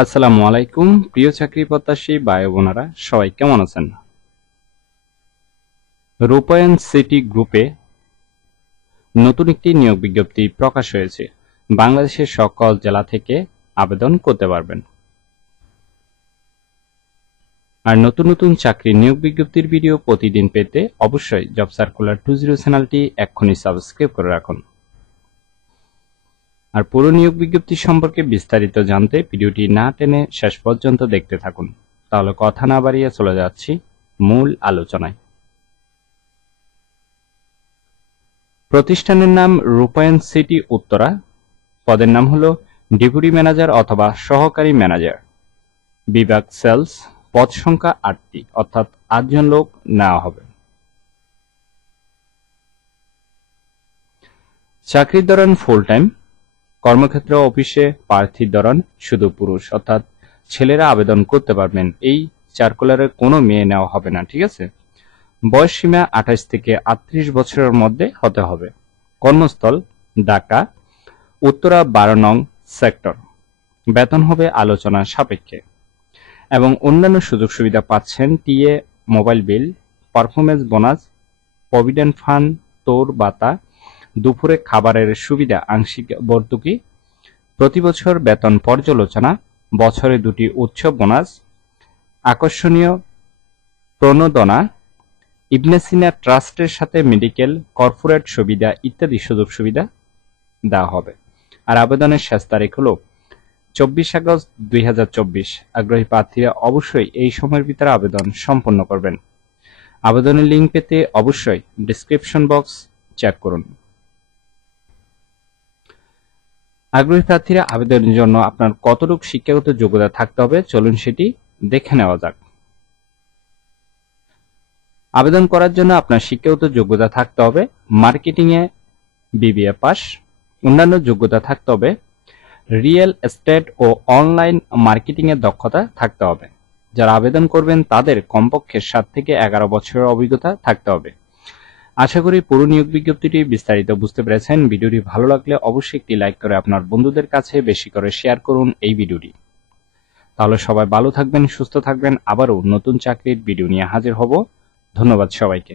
আসসালামু আলাইকুম প্রিয় চাকরি প্রত্যাশী ভাই বোনেরা, সবাই কেমন আছেন? রূপায়ণ সিটি গ্রুপে নতুন একটি নিয়োগ বিজ্ঞপ্তি প্রকাশ হয়েছে। বাংলাদেশের সকল জেলা থেকে আবেদন করতে পারবেন। আর নতুন নতুন চাকরি নিয়োগ বিজ্ঞপ্তির ভিডিও প্রতিদিন পেতে অবশ্যই জব সার্কুলার 20 চ্যানেলটি এক্ষুনি সাবস্ক্রাইব করে রাখুন। আর পুরো নিয়োগ বিজ্ঞপ্তি সম্পর্কে বিস্তারিত জানতে ভিডিওটি না টেনে শেষ পর্যন্ত দেখতে থাকুন। তাহলে কথা না বাড়িয়ে চলে যাচ্ছি মূল আলোচনায়। প্রতিষ্ঠানের নাম রূপায়ণ সিটি উত্তরা। পদের নাম হলো ডেপুটি ম্যানেজার অথবা সহকারী ম্যানেজার। বিভাগ সেলস। পদ সংখ্যা 8টি, অর্থাৎ 8 জন লোক নেওয়া হবে। চাকরির ধরন ফুল টাইম। কর্মক্ষেত্র অফিসে প্রার্থীর ধরন শুধু পুরুষ, অর্থাৎ ছেলেরা আবেদন করতে পারবেন। এই সার্কুলারে কোনো মেয়ে নেওয়া হবে না, ঠিক আছে? বয়স সীমা 28 থেকে 38 বছরের মধ্যে হতে হবে। কর্মস্থল ঢাকা, উত্তরা 12 নং সেক্টর। বেতন হবে আলোচনা সাপেক্ষে এবং অন্যান্য সুযোগ সুবিধা পাচ্ছেন TA, mobile bill, performance bonus, provident fund, tour ভাতা, দুপুরে খাবারের সুবিধা, আংশিক ভর্তুকি, প্রতি বছর বেতন পর্যালোচনা, বছরে 2টি উৎসব বোনাস, আকর্ষণীয় প্রণোদনা, ইবনে সিনা ট্রাস্টের সাথে মেডিকেল, কর্পোরেট সুবিধা ইত্যাদি সুযোগ সুবিধা দেওয়া হবে। আর আবেদনের শেষ তারিখ হলো 24 আগস্ট 2024। আগ্রহী প্রার্থীরা অবশ্যই এই সময়ের ভিতরে আবেদন সম্পন্ন করবেন। আবেদনের লিঙ্ক পেতে অবশ্যই ডেসক্রিপশন বক্স চেক করুন। আগ্রহী প্রার্থীরা আবেদনের জন্য আপনার কতটুকু শিক্ষাগত যোগ্যতা থাকতে হবে চলুন সেটি দেখে নেওয়া যাক। আবেদন করার জন্য আপনার শিক্ষাগত যোগ্যতা থাকতে হবে মার্কেটিং এ বিবিএ পাস। অন্যান্য যোগ্যতা থাকতে হবে রিয়েল এস্টেট ও অনলাইন মার্কেটিং এর দক্ষতা থাকতে হবে। যারা আবেদন করবেন তাদের কমপক্ষে 7 থেকে 11 বছরের অভিজ্ঞতা থাকতে হবে। আশা করি পুরো নিয়োগ বিজ্ঞপ্তিটি বিস্তারিত বুঝতে পেরেছেন। ভিডিওটি ভালো লাগলে অবশ্যই একটি লাইক করে আপনার বন্ধুদের কাছে বেশি করে শেয়ার করুন এই ভিডিওটি। তাহলে সবাই ভালো থাকবেন, সুস্থ থাকবেন। আবারও নতুন চাকরির ভিডিও নিয়ে হাজির হব। ধন্যবাদ সবাইকে।